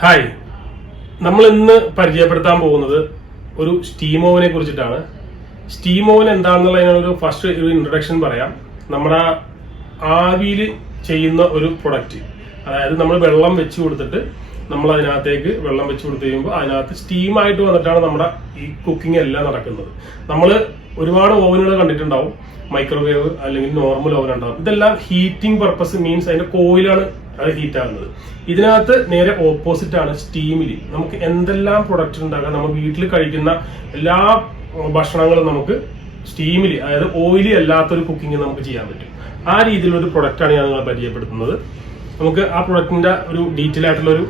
Hi, നമ്മൾ ഇന്ന് പരിചയപ്പെടുത്താൻ പോകുന്നത് ഒരു സ്റ്റീം ഓവനെ കുറിച്ചിട്ടാണ്. സ്റ്റീം ഓവൻ എന്താണെന്നുള്ളതിനൊരു ഫസ്റ്റ് ഒരു ഇൻട്രൊഡക്ഷൻ പറയാം. നമ്മുടെ ആവിയിൽ ചെയ്യുന്ന ഒരു പ്രൊഡക്റ്റ്, അതായത് നമ്മൾ വെള്ളം വെച്ച് കൊടുത്തിട്ട് നമ്മൾ അതിനകത്തേക്ക് വെള്ളം വെച്ച് കൊടുത്തു കഴിയുമ്പോൾ അതിനകത്ത് സ്റ്റീമായിട്ട് വന്നിട്ടാണ് നമ്മുടെ ഈ കുക്കിംഗ് എല്ലാം നടക്കുന്നത്. നമ്മൾ ഒരുപാട് ഓവനുകൾ കണ്ടിട്ടുണ്ടാവും, മൈക്രോവേവ് അല്ലെങ്കിൽ നോർമൽ ഓവൻ ഉണ്ടാവും. ഇതെല്ലാം ഹീറ്റിംഗ് പർപ്പസ് മീൻസ് അതിന്റെ കോയിലാണ് അത് ഹീറ്റ് ആകുന്നത്. ഇതിനകത്ത് നേരെ ഓപ്പോസിറ്റ് ആണ് സ്റ്റീമിൽ. നമുക്ക് എന്തെല്ലാം പ്രൊഡക്റ്റ് ഉണ്ടാക്കാം, നമ്മൾ വീട്ടിൽ കഴിക്കുന്ന എല്ലാ ഭക്ഷണങ്ങളും നമുക്ക് സ്റ്റീമിൽ, അതായത് ഓയിലി അല്ലാത്തൊരു കുക്കിംഗ് നമുക്ക് ചെയ്യാൻ പറ്റും. ആ രീതിയിലൊരു പ്രൊഡക്റ്റാണ് ഞാൻ നിങ്ങളെ പരിചയപ്പെടുത്തുന്നത്. നമുക്ക് ആ പ്രൊഡക്റ്റിന്റെ ഒരു ഡീറ്റെയിൽ ആയിട്ടുള്ള ഒരു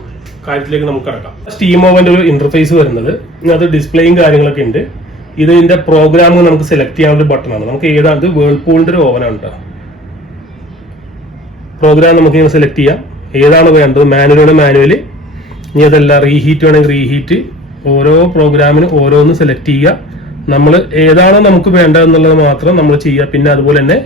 കാര്യത്തിലേക്ക് നമുക്ക് കിടക്കാം. സ്റ്റീം ഓവന്റെ ഒരു ഇന്റർഫേസ് വരുന്നത്, അത് ഡിസ്പ്ലേയും കാര്യങ്ങളൊക്കെ ഉണ്ട്. ഇതിന്റെ പ്രോഗ്രാം നമുക്ക് സെലക്ട് ചെയ്യാനുള്ള ഒരു ബട്ടണാണ്. നമുക്ക് ഏതാണ്, വേൾപൂളിന്റെ ഒരു ഓവനാണ് കേട്ടോ. പ്രോഗ്രാം നമുക്ക് ഇങ്ങനെ സെലക്ട് ചെയ്യാം, ഏതാണ് വേണ്ടത്. മാനുവലാണ് മാനുവല്, ഇനി അതല്ല റീഹീറ്റ് വേണമെങ്കിൽ റീഹീറ്റ്. ഓരോ പ്രോഗ്രാമിന് ഓരോന്ന് സെലക്ട് ചെയ്യുക. നമ്മൾ ഏതാണോ നമുക്ക് വേണ്ടതെന്നുള്ളത് മാത്രം നമ്മൾ ചെയ്യുക. പിന്നെ അതുപോലെ തന്നെ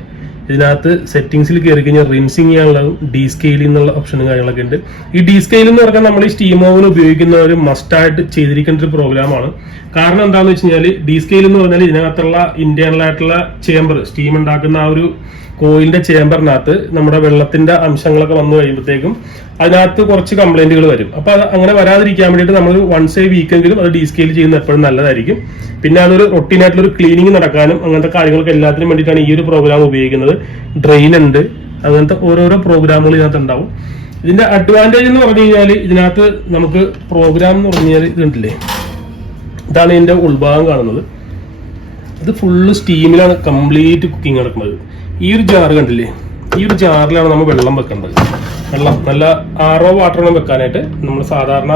ഇതിനകത്ത് സെറ്റിംഗ്സിൽ കയറി കഴിഞ്ഞാൽ റിൻസിങ് ചെയ്യാനുള്ളതും ഡി സ്കെയിൽ എന്നുള്ള ഓപ്ഷനും കാര്യങ്ങളൊക്കെ ഉണ്ട്. ഈ ഡി സ്കെയിൽ എന്ന് പറഞ്ഞാൽ നമ്മൾ ഈ സ്റ്റീം ഓവൻ ഉപയോഗിക്കുന്ന ഒരു മസ്റ്റായിട്ട് ചെയ്തിരിക്കേണ്ട ഒരു പ്രോഗ്രാമാണ്. കാരണം എന്താണെന്ന് വെച്ച് കഴിഞ്ഞാൽ ഡി സ്കെയിൽ എന്ന് പറഞ്ഞാൽ ഇതിനകത്തുള്ള ഇന്റേണൽ ആയിട്ടുള്ള ചേമ്പർ, സ്റ്റീം ഉണ്ടാക്കുന്ന ആ ഒരു കോയിലിന്റെ ചേമ്പറിനകത്ത് നമ്മുടെ വെള്ളത്തിന്റെ അംശങ്ങളൊക്കെ വന്നു കഴിയുമ്പോഴത്തേക്കും അതിനകത്ത് കുറച്ച് കംപ്ലൈന്റുകൾ വരും. അപ്പൊ അത് അങ്ങനെ വരാതിരിക്കാൻ വേണ്ടിയിട്ട് നമ്മൾ വൺസ് എ വീക്കെങ്കിലും അത് ഡി സ്കെയിൽ ചെയ്യുന്നത് എപ്പോഴും നല്ലതായിരിക്കും. പിന്നെ അതൊരു റൊട്ടീനായിട്ടുള്ള ഒരു ക്ലീനിങ് നടക്കാനും അങ്ങനത്തെ കാര്യങ്ങൾക്ക് എല്ലാത്തിനും വേണ്ടിയിട്ടാണ് ഈ ഒരു പ്രോഗ്രാം ഉപയോഗിക്കുന്നത്. ഡ്രെയിൻ ഉണ്ട്, അങ്ങനത്തെ ഓരോരോ പ്രോഗ്രാമുകൾ ഇതിനകത്ത് ഉണ്ടാവും. ഇതിന്റെ അഡ്വാൻറ്റേജ് എന്ന് പറഞ്ഞു കഴിഞ്ഞാൽ ഇതിനകത്ത് നമുക്ക് പ്രോഗ്രാം എന്ന് പറഞ്ഞു കഴിഞ്ഞാൽ ഇതുണ്ടല്ലേ, ഇതാണ് ഇതിന്റെ ഉൾഭാഗം കാണുന്നത്. ഇത് ഫുള്ള് സ്റ്റീമിലാണ് കംപ്ലീറ്റ് കുക്കിംഗ് നടക്കുന്നത്. ഈ ഒരു ജാറ് കണ്ടില്ലേ, ഈ ഒരു ജാറിലാണ് നമ്മൾ വെള്ളം വെക്കേണ്ടത്. വെള്ളം നല്ല ആറോ വാട്ടറോ വെക്കാനായിട്ട് നമ്മൾ സാധാരണ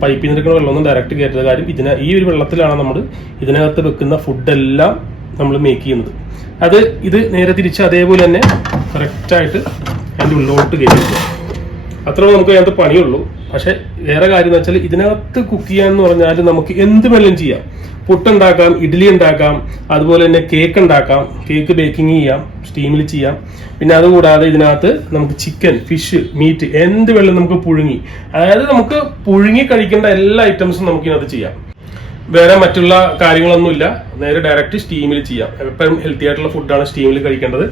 പൈപ്പിൽ നിൽക്കുന്ന വെള്ളമൊന്നും ഡയറക്റ്റ് കയറ്റുന്ന കാര്യം ഈ ഒരു വെള്ളത്തിലാണ് നമ്മൾ ഇതിനകത്ത് വെക്കുന്ന ഫുഡെല്ലാം നമ്മൾ മേക്ക് ചെയ്യുന്നത്. ഇത് നേരെ തിരിച്ച് അതേപോലെ തന്നെ കറക്റ്റായിട്ട് അതിൻ്റെ ഉള്ളോട്ട് കയറ്റി. അത്ര നമുക്ക് അതിനകത്ത് പണിയുള്ളൂ. പക്ഷെ വേറെ കാര്യം എന്ന് വെച്ചാൽ ഇതിനകത്ത് കുക്ക് ചെയ്യാന്ന് പറഞ്ഞാൽ നമുക്ക് എന്ത് വേണം ചെയ്യാം. പുട്ടുണ്ടാക്കാം, ഇഡ്ഡലി ഉണ്ടാക്കാം, അതുപോലെ തന്നെ കേക്ക് ഉണ്ടാക്കാം, കേക്ക് ബേക്കിംഗ് ചെയ്യാം, സ്റ്റീമിൽ ചെയ്യാം. പിന്നെ അതുകൂടാതെ ഇതിനകത്ത് നമുക്ക് ചിക്കൻ, ഫിഷ്, മീറ്റ് എന്ത് വെള്ളം നമുക്ക് പുഴുങ്ങി, അതായത് നമുക്ക് പുഴുങ്ങി കഴിക്കേണ്ട എല്ലാ ഐറ്റംസും നമുക്ക് ഇതിനകത്ത് ചെയ്യാം. വേറെ മറ്റുള്ള കാര്യങ്ങളൊന്നുമില്ല, നേരെ ഡയറക്റ്റ് സ്റ്റീമിൽ ചെയ്യാം. എപ്പോഴും ഹെൽത്തി ആയിട്ടുള്ള ഫുഡാണ് സ്റ്റീമിൽ കഴിക്കേണ്ടത്.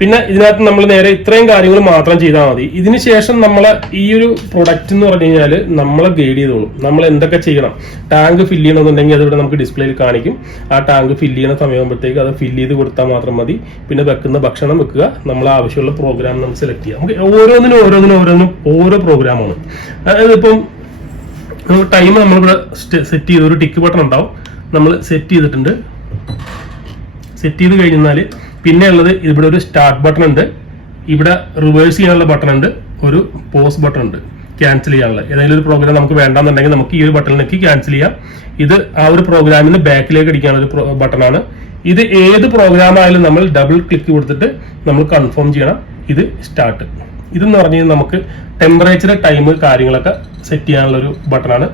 പിന്നെ ഇതിനകത്ത് നമ്മൾ നേരെ ഇത്രയും കാര്യങ്ങൾ മാത്രം ചെയ്താൽ മതി. ഇതിന് ശേഷം നമ്മളെ ഈ ഒരു പ്രൊഡക്റ്റ് എന്ന് പറഞ്ഞു കഴിഞ്ഞാൽ നമ്മളെ ഗൈഡ് ചെയ്തോളും. നമ്മൾ എന്തൊക്കെ ചെയ്യണം, ടാങ്ക് ഫില്ല് ചെയ്യണമെന്നുണ്ടെങ്കിൽ അതിവിടെ നമുക്ക് ഡിസ്പ്ലേയിൽ കാണിക്കും. ആ ടാങ്ക് ഫില്ല് ചെയ്യുന്ന സമയമാകുമ്പോഴത്തേക്ക് അത് ഫില്ല് ചെയ്ത് കൊടുത്താൽ മാത്രം മതി. പിന്നെ വെക്കുന്ന ഭക്ഷണം വെക്കുക, നമ്മൾ ആവശ്യമുള്ള പ്രോഗ്രാം നമുക്ക് സെലക്ട് ചെയ്യാം. നമുക്ക് ഓരോന്നിനും ഓരോ പ്രോഗ്രാമാണ്. അതായത് ഇപ്പം ടൈം നമ്മളിവിടെ സെറ്റ് ചെയ്ത് ഒരു ടിക്ക് ബട്ടൺ ഉണ്ടാവും, നമ്മൾ സെറ്റ് ചെയ്തിട്ടുണ്ട്. സെറ്റ് ചെയ്ത് കഴിഞ്ഞാൽ പിന്നെ ഉള്ളത് ഇവിടെ ഒരു സ്റ്റാർട്ട് ബട്ടൺ ഉണ്ട്, ഇവിടെ റിവേഴ്സ് ചെയ്യാനുള്ള ബട്ടൺ ഉണ്ട്, ഒരു പോസ് ബട്ടൺ ഉണ്ട് ക്യാൻസൽ ചെയ്യാനുള്ള. ഏതെങ്കിലും ഒരു പ്രോഗ്രാം നമുക്ക് വേണ്ടാന്നുണ്ടെങ്കിൽ നമുക്ക് ഈ ഒരു ബട്ടണിലേക്ക് ക്യാൻസൽ ചെയ്യാം. ഇത് ആ ഒരു പ്രോഗ്രാമിന് ബാക്കിലേക്ക് അടിക്കാനുള്ള ഒരു ബട്ടണാണ്. ഇത് ഏത് പ്രോഗ്രാം ആയാലും നമ്മൾ ഡബിൾ ക്ലിക്ക് കൊടുത്തിട്ട് നമ്മൾ കൺഫേം ചെയ്യണം. ഇത് സ്റ്റാർട്ട്. ഇതെന്ന് പറഞ്ഞു കഴിഞ്ഞാൽ നമുക്ക് ടെമ്പറേച്ചർ, ടൈം കാര്യങ്ങളൊക്കെ സെറ്റ് ചെയ്യാനുള്ള ഒരു ബട്ടണാണ്.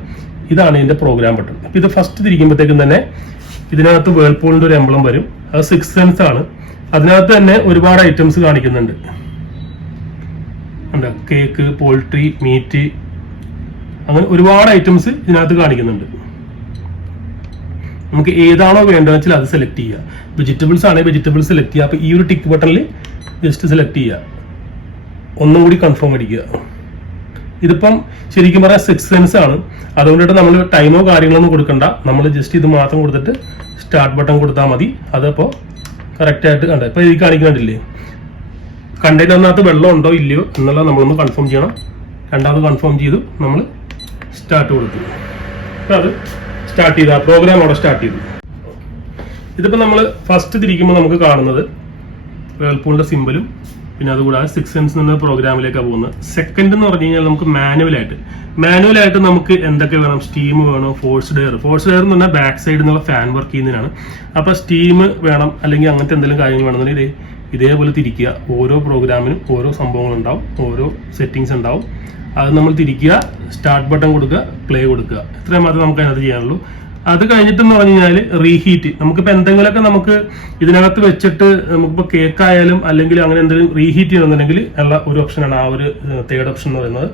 ഇതാണ് ഇതിന്റെ പ്രോഗ്രാം ബട്ടൺ. അപ്പൊ ഇത് ഫസ്റ്റ് തിരിക്കുമ്പോഴത്തേക്കും തന്നെ ഇതിനകത്ത് വേൾപൂളിന്റെ ഒരു എംബ്ലം വരും. അത് 6 സെൻസ് ആണ്. അതിനകത്ത് തന്നെ ഒരുപാട് ഐറ്റംസ് കാണിക്കുന്നുണ്ട്. കേക്ക്, പോൾട്രി, മീറ്റ്, അങ്ങനെ ഒരുപാട് ഐറ്റംസ് ഇതിനകത്ത് കാണിക്കുന്നുണ്ട്. നമുക്ക് ഏതാണോ വേണ്ടതെന്ന് വെച്ചാൽ അത് സെലക്ട് ചെയ്യുക. വെജിറ്റബിൾസ് ആണെങ്കിൽ വെജിറ്റബിൾസ് സെലക്ട് ചെയ്യുക. അപ്പൊ ഈ ഒരു ടിക്ക് ബട്ടണിൽ ജസ്റ്റ് സെലക്ട് ചെയ്യുക, ഒന്നും കൂടി കൺഫേം അടിക്കുക. ഇതിപ്പം ശരിക്കും പറയാൻ 6 സെൻസ് ആണ്. അതുകൊണ്ടിട്ട് നമ്മൾ ടൈമോ കാര്യങ്ങളൊന്നും കൊടുക്കണ്ട. നമ്മൾ ജസ്റ്റ് ഇത് മാത്രം കൊടുത്തിട്ട് സ്റ്റാർട്ട് ബട്ടൺ കൊടുത്താൽ മതി. അതപ്പോൾ കറക്റ്റ് ആയിട്ട് കണ്ടത്. ഇപ്പൊ ഇത് കാണിക്കുന്നുണ്ടില്ലേ, കണ്ടെയ്നറിനകത്ത് വെള്ളം ഉണ്ടോ ഇല്ലയോ എന്നുള്ളത് നമ്മളൊന്ന് കൺഫേം ചെയ്യണം. രണ്ടാമത് കൺഫേം ചെയ്തു നമ്മൾ സ്റ്റാർട്ട് കൊടുത്തു. അപ്പൊ അത് സ്റ്റാർട്ട് ചെയ്തു, ആ പ്രോഗ്രാം അവിടെ സ്റ്റാർട്ട് ചെയ്തു. ഇതിപ്പോ നമ്മൾ ഫസ്റ്റ് തിരിക്കുമ്പോൾ നമുക്ക് കാണുന്നത് വേൾപൂളിന്റെ സിമ്പലും പിന്നെ അതുകൂടാതെ 6 സെൻസ് എന്ന പ്രോഗ്രാമിലേക്കാണ് പോകുന്നത്. സെക്കൻഡ് എന്ന് പറഞ്ഞു കഴിഞ്ഞാൽ നമുക്ക് മാനുവലായിട്ട് നമുക്ക് എന്തൊക്കെ വേണം, സ്റ്റീം വേണോ, ഫോഴ്സ്ഡ് എയർ എന്ന് പറഞ്ഞാൽ ബാക്ക് സൈഡിൽ നിന്നുള്ള ഫാൻ വർക്ക് ചെയ്യുന്നതിനാണ്. അപ്പൊ സ്റ്റീം വേണം അല്ലെങ്കിൽ അങ്ങനത്തെ എന്തെങ്കിലും കാര്യങ്ങൾ വേണമെന്നുണ്ടെങ്കിൽ ഇതേപോലെ തിരിക്കുക. ഓരോ പ്രോഗ്രാമിനും ഓരോ സംഭവങ്ങളുണ്ടാവും, ഓരോ സെറ്റിങ്സ് ഉണ്ടാവും. അത് നമ്മൾ തിരിക്കുക, സ്റ്റാർട്ട് ബട്ടൺ കൊടുക്കുക, പ്ലേ കൊടുക്കുക. ഇത്രയും മാത്രമേ നമുക്ക് അതിനകത്ത് ചെയ്യാനുള്ളൂ. അത് കഴിഞ്ഞിട്ടെന്ന് പറഞ്ഞു കഴിഞ്ഞാൽ റീഹീറ്റ്. നമുക്കിപ്പോൾ എന്തെങ്കിലുമൊക്കെ നമുക്ക് ഇതിനകത്ത് വെച്ചിട്ട് നമുക്കിപ്പോൾ കേക്ക് ആയാലും അല്ലെങ്കിൽ അങ്ങനെ എന്തെങ്കിലും റീഹീറ്റ് ചെയ്യണമെന്നുണ്ടെങ്കിൽ ഉള്ള ഒരു ഓപ്ഷനാണ് ആ ഒരു തേർഡ് ഓപ്ഷൻ എന്ന് പറയുന്നത്.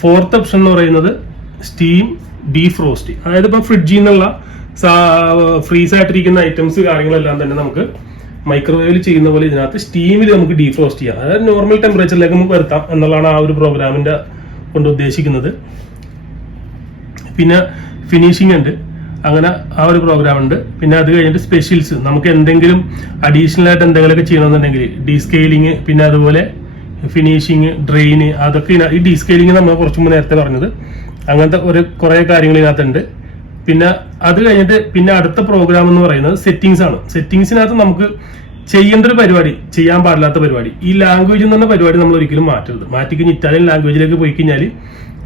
ഫോർത്ത് ഓപ്ഷൻ എന്ന് പറയുന്നത് സ്റ്റീം ഡീഫ്രോസ്റ്റ്. അതായത് ഇപ്പം ഫ്രിഡ്ജിൽ നിന്നുള്ള ഫ്രീസ് ആയിട്ടിരിക്കുന്ന ഐറ്റംസ് കാര്യങ്ങളെല്ലാം തന്നെ നമുക്ക് മൈക്രോവേവിൽ ചെയ്യുന്ന പോലെ ഇതിനകത്ത് സ്റ്റീമിൽ നമുക്ക് ഡീഫ്രോസ്റ്റ് ചെയ്യാം. അതായത് നോർമൽ ടെമ്പറേച്ചറിലേക്ക് നമുക്ക് വരുത്താം എന്നുള്ളതാണ് ആ ഒരു പ്രോഗ്രാമിന്റെ കൊണ്ട് ഉദ്ദേശിക്കുന്നത്. പിന്നെ ഫിനിഷിംഗ് ഉണ്ട്, അങ്ങനെ ആ ഒരു പ്രോഗ്രാം ഉണ്ട്. പിന്നെ അത് കഴിഞ്ഞിട്ട് സ്പെഷ്യൽസ്, നമുക്ക് എന്തെങ്കിലും അഡീഷണൽ ആയിട്ട് എന്തെങ്കിലുമൊക്കെ ചെയ്യണമെന്നുണ്ടെങ്കിൽ ഡീസ്കെയിലിംഗ്, പിന്നെ അതുപോലെ ഫിനിഷിങ്, ഡ്രെയിന്, അതൊക്കെ ഈ ഡീസ്കെയിലിംഗ് നമ്മൾ കുറച്ച് മുമ്പ് നേരത്തെ പറഞ്ഞത്, അങ്ങനത്തെ കുറേ കാര്യങ്ങൾ ഇതിനകത്തുണ്ട്. പിന്നെ അത് കഴിഞ്ഞിട്ട് പിന്നെ അടുത്ത പ്രോഗ്രാം എന്ന് പറയുന്നത് സെറ്റിങ്സ് ആണ്. സെറ്റിങ്സിനകത്ത് നമുക്ക് ചെയ്യേണ്ട ഒരു പരിപാടി, ചെയ്യാൻ പാടില്ലാത്ത പരിപാടി, ഈ ലാംഗ്വേജ് എന്ന് പറഞ്ഞ പരിപാടി നമ്മൾ ഒരിക്കലും മാറ്റരുത്. മാറ്റിക്കഴിഞ്ഞ് ഇറ്റാലിയൻ ലാംഗ്വേജിലേക്ക് പോയി കഴിഞ്ഞാൽ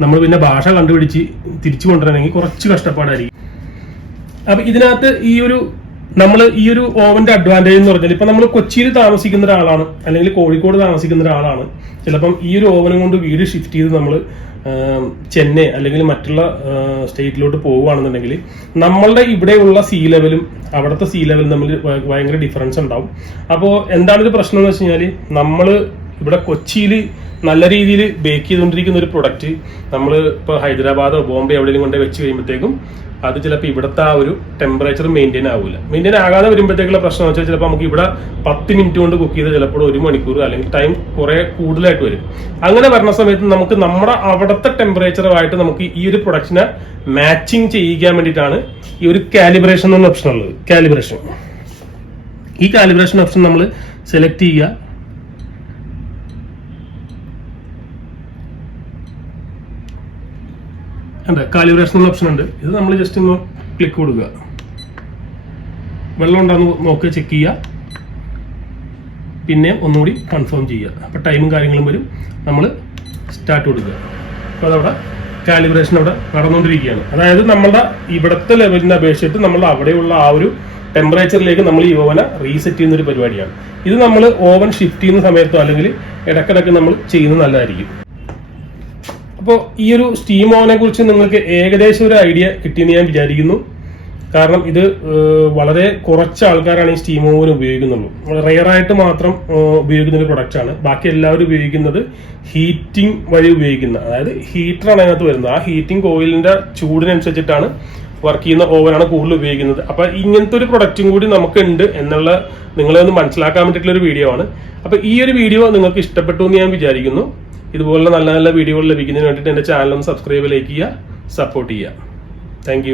നമ്മൾ പിന്നെ ഭാഷ കണ്ടുപിടിച്ച് തിരിച്ചു കൊണ്ടുവരണമെങ്കിൽ കുറച്ച് കഷ്ടപ്പാടായിരിക്കും. അപ്പൊ ഇതിനകത്ത് നമ്മൾ ഈ ഒരു ഓവന്റെ അഡ്വാൻറ്റേജ് എന്ന് പറഞ്ഞാൽ, ഇപ്പൊ നമ്മൾ കൊച്ചിയിൽ താമസിക്കുന്ന ഒരാളാണ് അല്ലെങ്കിൽ കോഴിക്കോട് താമസിക്കുന്ന ഒരാളാണ്, ചിലപ്പം ഈ ഒരു ഓവനും കൊണ്ട് വീട് ഷിഫ്റ്റ് ചെയ്ത് നമ്മൾ ചെന്നൈ അല്ലെങ്കിൽ മറ്റുള്ള സ്റ്റേറ്റിലോട്ട് പോവുകയാണെന്നുണ്ടെങ്കിൽ നമ്മളുടെ ഇവിടെയുള്ള സീ ലെവലും അവിടുത്തെ സീ ലെവലും തമ്മിൽ ഭയങ്കര ഡിഫറൻസ് ഉണ്ടാവും. അപ്പോൾ എന്താണ് ഒരു പ്രശ്നം എന്ന് വെച്ച് കഴിഞ്ഞാൽ, നമ്മൾ ഇവിടെ കൊച്ചിയിൽ നല്ല രീതിയിൽ ബേക്ക് ചെയ്തുകൊണ്ടിരിക്കുന്ന ഒരു പ്രൊഡക്റ്റ് നമ്മൾ ഇപ്പോൾ ഹൈദരാബാദോ ബോംബെ എവിടെയെങ്കിലും കൊണ്ട് വെച്ച് കഴിയുമ്പോഴത്തേക്കും അത് ചിലപ്പോൾ ഇവിടുത്തെ ആ ഒരു ടെമ്പറേച്ചർ മെയിൻറ്റെയിൻ ആവില്ല. മെയിൻറ്റെയിൻ ആകാതെ വരുമ്പോഴത്തേക്കുള്ള പ്രശ്നം വെച്ചാൽ ചിലപ്പോൾ നമുക്ക് ഇവിടെ 10 മിനിറ്റ് കൊണ്ട് കുക്ക് ചെയ്ത് ചിലപ്പോൾ 1 മണിക്കൂർ അല്ലെങ്കിൽ ടൈം കുറെ കൂടുതലായിട്ട് വരും. അങ്ങനെ വരുന്ന സമയത്ത് നമുക്ക് നമ്മുടെ അവിടുത്തെ ടെമ്പറേച്ചറുമായിട്ട് നമുക്ക് ഈ ഒരു പ്രൊഡക്റ്റിനെ മാച്ചിങ് ചെയ്യിക്കാൻ വേണ്ടിയിട്ടാണ് ഈ ഒരു കാലിബ്രേഷൻ എന്ന ഓപ്ഷൻ ഉള്ളത്. ഈ കാലിബ്രേഷൻ ഓപ്ഷൻ നമ്മൾ സെലക്ട് ചെയ്യുക. കാലിബ്രേഷൻ ഓപ്ഷൻ ഉണ്ട്. ഇത് നമ്മൾ ജസ്റ്റ് ഒന്ന് ക്ലിക്ക് കൊടുക്കുക, വെള്ളം ഉണ്ടാകുന്ന നോക്കുക, ചെക്ക് ചെയ്യുക, പിന്നെ ഒന്നുകൂടി കൺഫേം ചെയ്യുക. അപ്പോൾ ടൈമും കാര്യങ്ങളും വരും. നമ്മൾ സ്റ്റാർട്ട് കൊടുക്കുക. അപ്പോൾ അതവിടെ കാലിബ്രേഷൻ അവിടെ നടന്നുകൊണ്ടിരിക്കുകയാണ്. അതായത് നമ്മളുടെ ഇവിടുത്തെ ലെവലിനെ അപേക്ഷിച്ചിട്ട് നമ്മൾ അവിടെയുള്ള ആ ഒരു ടെമ്പറേച്ചറിലേക്ക് നമ്മൾ ഈ ഓവനെ റീസെറ്റ് ചെയ്യുന്ന ഒരു പരിപാടിയാണ്. ഇത് നമ്മൾ ഓവൻ ഷിഫ്റ്റ് ചെയ്യുന്ന സമയത്തോ അല്ലെങ്കിൽ ഇടയ്ക്കിടയ്ക്ക് നമ്മൾ ചെയ്യുന്നത് നല്ലതായിരിക്കും. അപ്പോൾ ഈ ഒരു സ്റ്റീം ഓവനെ കുറിച്ച് നിങ്ങൾക്ക് ഏകദേശം ഒരു ഐഡിയ കിട്ടിയെന്ന് ഞാൻ വിചാരിക്കുന്നു. കാരണം ഇത് വളരെ കുറച്ച് ആൾക്കാരാണ് ഈ സ്റ്റീം ഓവൻ ഉപയോഗിക്കുന്നുള്ളൂ. റെയറായിട്ട് മാത്രം ഉപയോഗിക്കുന്ന ഒരു പ്രൊഡക്റ്റാണ്. ബാക്കി എല്ലാവരും ഉപയോഗിക്കുന്നത് ഹീറ്റിംഗ് വഴി ഉപയോഗിക്കുന്ന, അതായത് ഹീറ്ററാണ് അതിനകത്ത് വരുന്നത്. ആ ഹീറ്റിംഗ് ഓയിലിന്റെ ചൂടിനനുസരിച്ചിട്ടാണ് വർക്ക് ചെയ്യുന്ന ഓവനാണ് കൂടുതൽ ഉപയോഗിക്കുന്നത്. അപ്പൊ ഇങ്ങനത്തെ ഒരു പ്രൊഡക്റ്റും കൂടി നമുക്കുണ്ട് എന്നുള്ള നിങ്ങളെ ഒന്ന് മനസ്സിലാക്കാൻ വേണ്ടിയിട്ടുള്ള ഒരു വീഡിയോ ആണ്. അപ്പൊ ഈ ഒരു വീഡിയോ നിങ്ങൾക്ക് ഇഷ്ടപ്പെട്ടു എന്ന് ഞാൻ വിചാരിക്കുന്നു. ഇതുപോലുള്ള നല്ല നല്ല വീഡിയോകൾ ലഭിക്കുന്നതിന് വേണ്ടിയിട്ട് എൻ്റെ ചാനൽ ഒന്ന് സബ്സ്ക്രൈബ്, ലൈക്ക് ചെയ്യുക, സപ്പോർട്ട് ചെയ്യുക. താങ്ക്